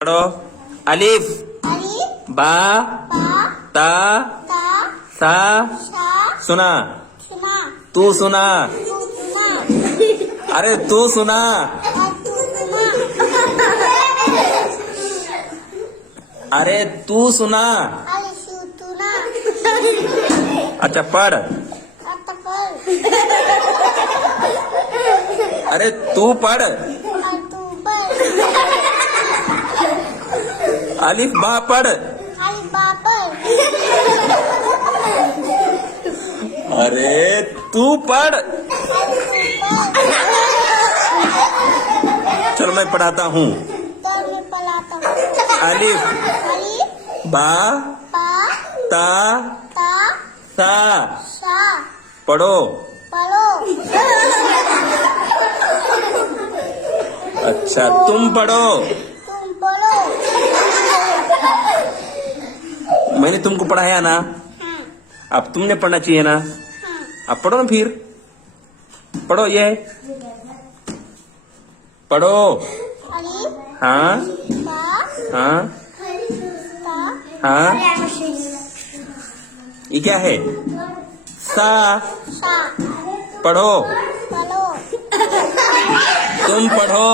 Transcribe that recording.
पढ़ो। अलिफ अलिफ बा बा ता ता सा शा सुना। सुना तू सुना। तू सुना अरे तू सुना। और तू सुना अरे तू सुना। अरे शू सुना अच्छा पढ़। अतकर अरे तू पढ़। और तू पर अलिफ बा पढ़। अली बापर अरे तू पढ़। चलो मैं पढ़ाता हूँ। तर में पलाता हूँ अलिफ अलिफ बा बा ता ता सा शा पढ़ो। पढ़ो अच्छा तुम पढ़ो। तुम पढ़ो मैंने तुमको पढ़ाया ना, हाँ अब तुमने पढ़ना चाहिए ना। हाँ अब पढ़ो ना, फिर पढ़ो ये पढ़ो। अलिफ हाँ बा हाँ ता हाँ। ये क्या है? सा शा पढ़ो। पढ़ो तुम पढ़ो।